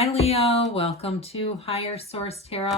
Hi Leo, welcome to Higher Source Tarot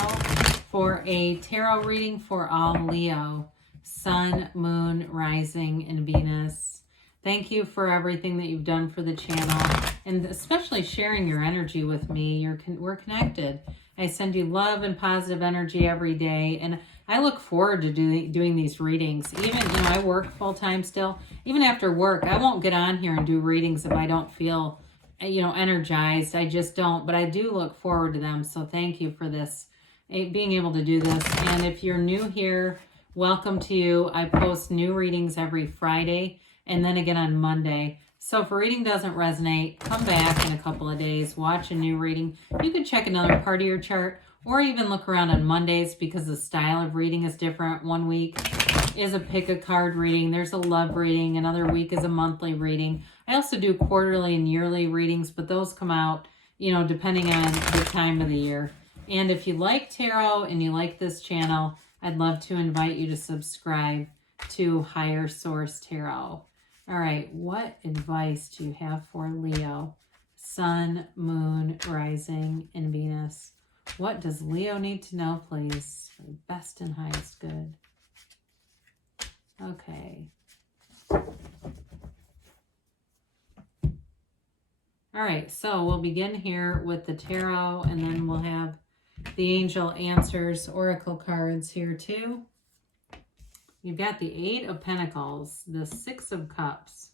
for a tarot reading for all Leo, Sun, Moon, Rising, and Venus. Thank you for everything that you've done for the channel and especially sharing your energy with me. We're connected. I send you love and positive energy every day, and I look forward to doing these readings. Even, I work full-time still. Even after work, I won't get on here and do readings if I don't feel energized. I just don't, but I do look forward to them. So thank you for this, being able to do this. And if you're new here, welcome to you. I post new readings every Friday and then again on Monday. So if a reading doesn't resonate, come back in a couple of days, watch a new reading. You can check another part of your chart or even look around on Mondays because the style of reading is different. One week is a pick a card reading. There's a love reading. Another week is a monthly reading. I also do quarterly and yearly readings, but those come out, depending on the time of the year. And if you like tarot and you like this channel, I'd love to invite you to subscribe to Higher Source Tarot. All right, what advice do you have for Leo? Sun, Moon, Rising, and Venus. What does Leo need to know, please? For the best and highest good. Okay. All right, so we'll begin here with the tarot, and then we'll have the angel answers oracle cards here too. You've got the Eight of Pentacles, the Six of Cups,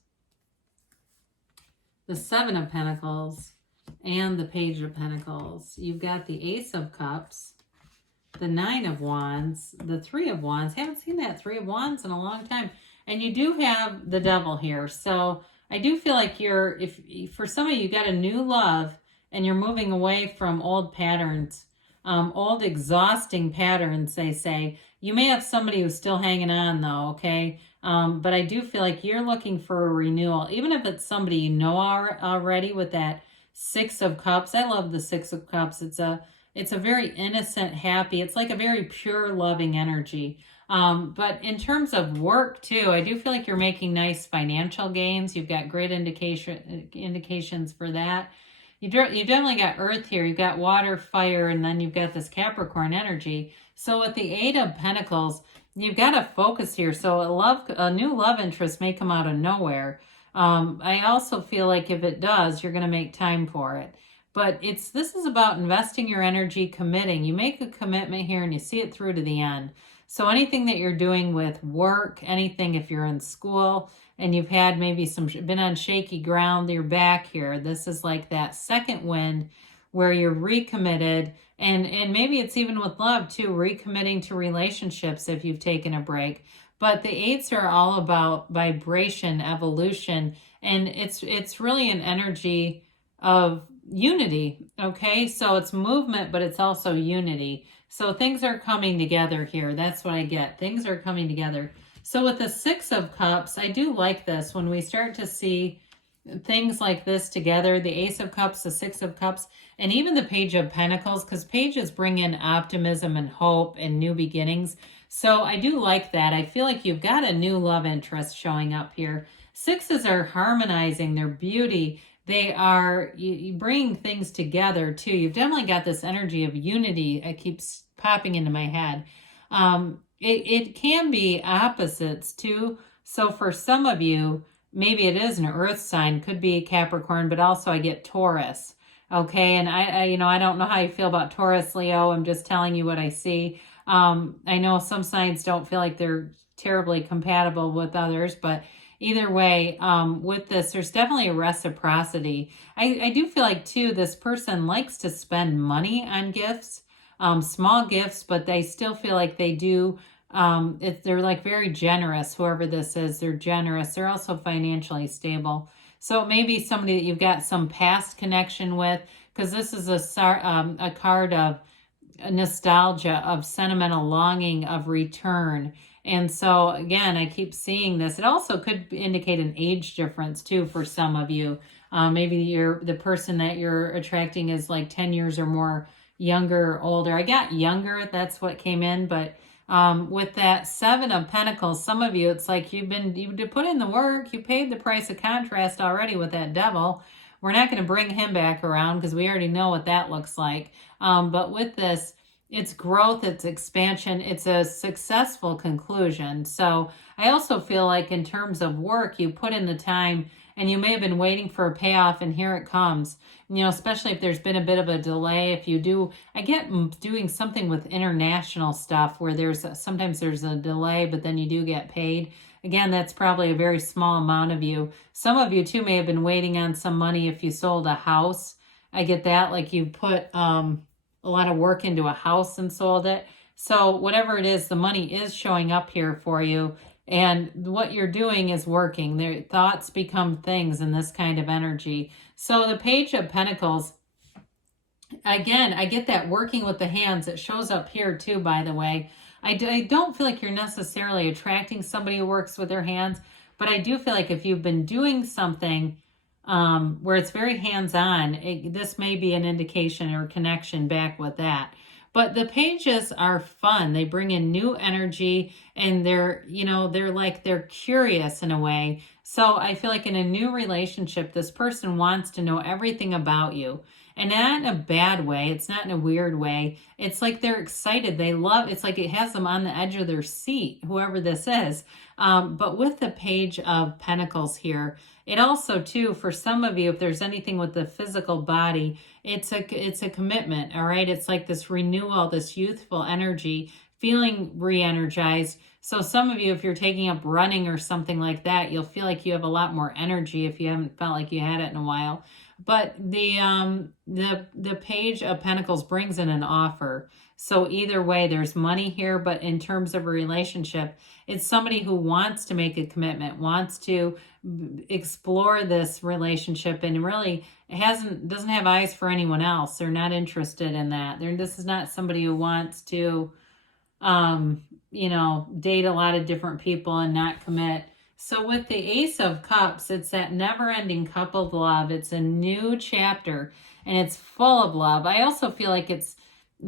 the Seven of Pentacles, and the Page of Pentacles. You've got the Ace of Cups, the Nine of Wands, the Three of Wands. Haven't seen that Three of Wands in a long time. And you do have the Devil here. So I do feel like if for some of you got a new love and you're moving away from old patterns, old exhausting patterns, they say. You may have somebody who's still hanging on though, okay? But I do feel like you're looking for a renewal, even if it's somebody you know already with that Six of Cups. I love the Six of Cups. It's a very innocent, happy, it's like a very pure, loving energy. But in terms of work too, I do feel like you're making nice financial gains. You've got great indications for that. You definitely got earth here. You've got water, fire, and then you've got this Capricorn energy. So with the Eight of Pentacles, you've got to focus here. So a new love interest may come out of nowhere. I also feel like if it does, you're going to make time for it. But this is about investing your energy, committing. You make a commitment here and you see it through to the end. So anything that you're doing with work, anything if you're in school and you've had maybe been on shaky ground, you're back here. This is like that second wind where you're recommitted. And maybe it's even with love too, recommitting to relationships if you've taken a break. But the eights are all about vibration, evolution, and it's really an energy of unity, okay? So it's movement, but it's also unity. So things are coming together here. That's what I get. Things are coming together. So with the Six of Cups, I do like this. When we start to see things like this together, the Ace of Cups, the Six of Cups, and even the Page of Pentacles, because pages bring in optimism and hope and new beginnings. So I do like that. I feel like you've got a new love interest showing up here. Sixes are harmonizing, their beauty. They are you bring things together too. You've definitely got this energy of unity. It keeps popping into my head. It can be opposites too. So for some of you, maybe it is an earth sign, could be Capricorn, but also I get Taurus. Okay, and I don't know how you feel about Taurus, Leo. I'm just telling you what I see. I know some signs don't feel like they're terribly compatible with others, but either way, with this, there's definitely a reciprocity. I do feel like, too, this person likes to spend money on gifts, small gifts, but they still feel like they do. They're like very generous, whoever this is, they're generous. They're also financially stable. So it may be somebody that you've got some past connection with, because this is a card of nostalgia, of sentimental longing, of return. And so again, I keep seeing this. It also could indicate an age difference too for some of you. Maybe the person that you're attracting is like 10 years or more younger or older. I got younger, that's what came in, but with that Seven of Pentacles, some of you, it's like you put in the work, you paid the price of contrast already with that Devil. We're not going to bring him back around because we already know what that looks like. But with this, it's growth, it's expansion, it's a successful conclusion. So I also feel like in terms of work, you put in the time and you may have been waiting for a payoff and here it comes. You know, especially if there's been a bit of a delay. If you do, I get doing something with international stuff where sometimes there's a delay, but then you do get paid. Again, that's probably a very small amount of you. Some of you too may have been waiting on some money if you sold a house. I get that, like you put a lot of work into a house and sold it. So whatever it is, the money is showing up here for you. And what you're doing is working. Their thoughts become things in this kind of energy. So the Page of Pentacles, again, I get that working with the hands. It shows up here too, by the way. I don't feel like you're necessarily attracting somebody who works with their hands, but I do feel like if you've been doing something where it's very hands-on, this may be an indication or connection back with that. But the pages are fun. They bring in new energy and they're curious in a way. So I feel like in a new relationship, this person wants to know everything about you. And not in a bad way. It's not in a weird way. It's like they're excited. They love, it's like it has them on the edge of their seat, whoever this is. But with the Page of Pentacles here, it also too, for some of you, if there's anything with the physical body, it's a commitment, all right? It's like this renewal, this youthful energy, feeling re-energized. So some of you, if you're taking up running or something like that, you'll feel like you have a lot more energy if you haven't felt like you had it in a while. But the Page of Pentacles brings in an offer. So either way, there's money here, but in terms of a relationship, it's somebody who wants to make a commitment, wants to explore this relationship, and really doesn't have eyes for anyone else. They're not interested in that. This is not somebody who wants to, date a lot of different people and not commit. So with the Ace of Cups, it's that never-ending cup of love. It's a new chapter, and it's full of love. I also feel like it's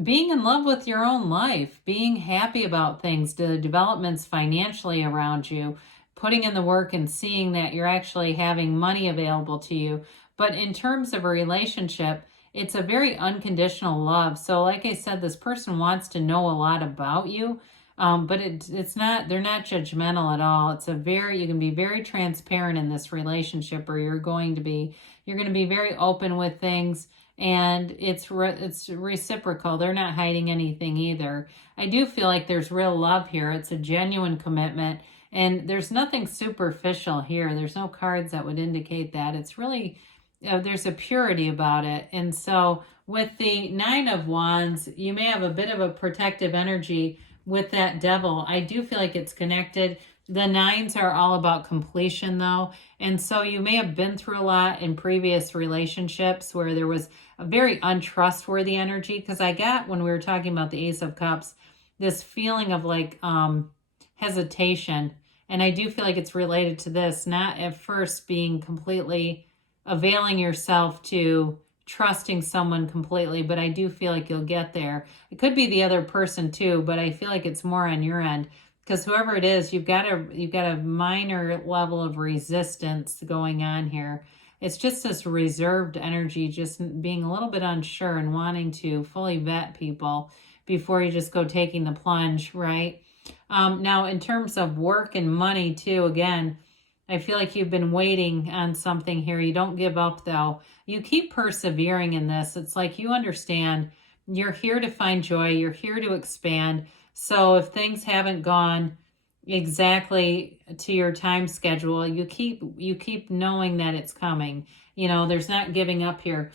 being in love with your own life, being happy about things, the developments financially around you, putting in the work and seeing that you're actually having money available to you. But in terms of a relationship, it's a very unconditional love. So like I said, this person wants to know a lot about you. But it's not, they're not judgmental at all. You can be very transparent in this relationship, or you're going to be very open with things, and it's reciprocal. They're not hiding anything either. I do feel like there's real love here. It's a genuine commitment, and there's nothing superficial here. There's no cards that would indicate that. It's really, there's a purity about it. And so with the Nine of Wands, you may have a bit of a protective energy with that Devil. I do feel like it's connected. The nines are all about completion though. And so you may have been through a lot in previous relationships where there was a very untrustworthy energy. Because I got, when we were talking about the Ace of Cups, this feeling of like hesitation. And I do feel like it's related to this, not at first being completely availing yourself to trusting someone completely, but I do feel like you'll get there. It could be the other person too, but I feel like it's more on your end, because whoever it is, you've got a minor level of resistance going on here. It's just this reserved energy, just being a little bit unsure and wanting to fully vet people before you just go taking the plunge, right? Now, in terms of work and money too, again, I feel like you've been waiting on something here. You don't give up though. You keep persevering in this. It's like you understand you're here to find joy. You're here to expand. So if things haven't gone exactly to your time schedule, you keep knowing that it's coming. There's not giving up here.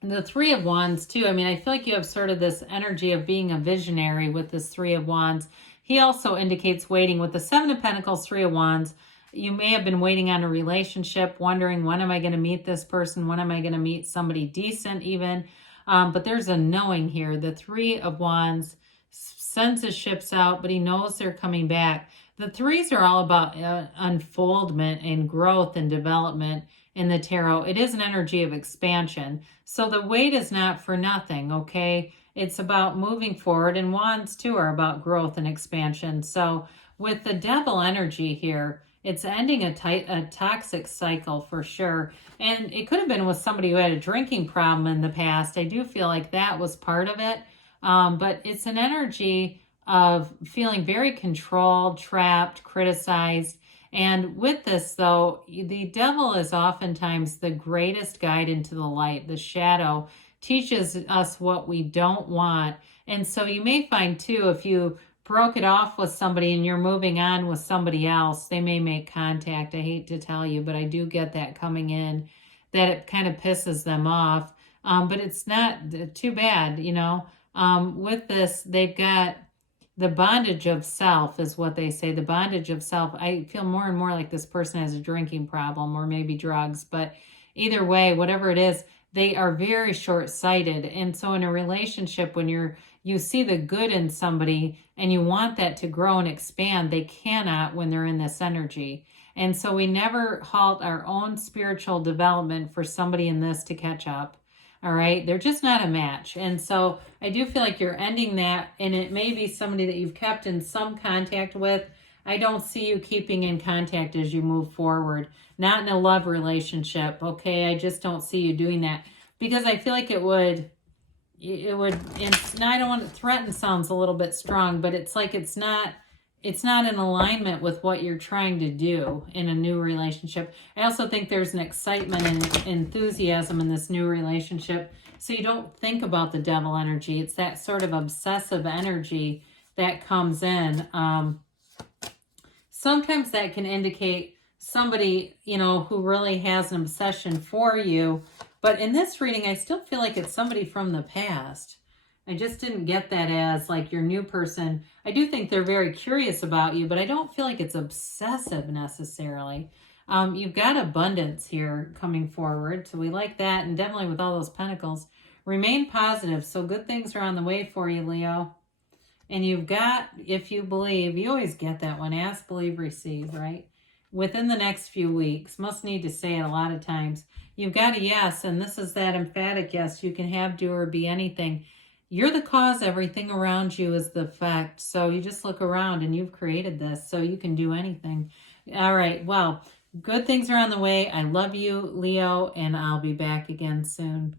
The Three of Wands too. I mean, I feel like you have sort of this energy of being a visionary with this Three of Wands. He also indicates waiting with the Seven of Pentacles, Three of Wands. You may have been waiting on a relationship, wondering, when am I going to meet this person? When am I going to meet somebody decent even? But there's a knowing here. The Three of Wands sends his ships out, but he knows they're coming back. The threes are all about unfoldment and growth and development in the tarot. It is an energy of expansion. So the wait is not for nothing, okay? It's about moving forward, and Wands too are about growth and expansion. So with the Devil energy here, It's ending a toxic cycle for sure. And it could have been with somebody who had a drinking problem in the past. I do feel like that was part of it. But it's an energy of feeling very controlled, trapped, criticized. And with this, though, the devil is oftentimes the greatest guide into the light. The shadow teaches us what we don't want. And so you may find, too, if you broke it off with somebody and you're moving on with somebody else, they may make contact. I hate to tell you, but I do get that coming in, that it kind of pisses them off. But it's not too bad, you know. With this, they've got the bondage of self, is what they say. The bondage of self. I feel more and more like this person has a drinking problem or maybe drugs, but either way, whatever it is, they are very short-sighted. And so in a relationship, when you see the good in somebody and you want that to grow and expand, they cannot when they're in this energy. And so we never halt our own spiritual development for somebody in this to catch up. All right. They're just not a match. And so I do feel like you're ending that, and it may be somebody that you've kept in some contact with. I don't see you keeping in contact as you move forward, not in a love relationship. Okay. I just don't see you doing that, because I feel like it would, and now I don't want to threaten, sounds a little bit strong, but it's like it's not in alignment with what you're trying to do in a new relationship. I also think there's an excitement and enthusiasm in this new relationship. So you don't think about the devil energy. It's that sort of obsessive energy that comes in. Sometimes that can indicate somebody, you know, who really has an obsession for you. But in this reading, I still feel like it's somebody from the past. I just didn't get that as like your new person. I do think they're very curious about you, but I don't feel like it's obsessive necessarily. You've got abundance here coming forward, so we like that. And definitely with all those pentacles, remain positive. So good things are on the way for you, Leo. And you've got, if you believe, you always get that one. Ask, believe, receive, right? Within the next few weeks. Must need to say it a lot of times. You've got a yes, and this is that emphatic yes. You can have, do, or be anything. You're the cause. Everything around you is the effect. So you just look around and you've created this, so you can do anything. All right. Well, good things are on the way. I love you, Leo, and I'll be back again soon.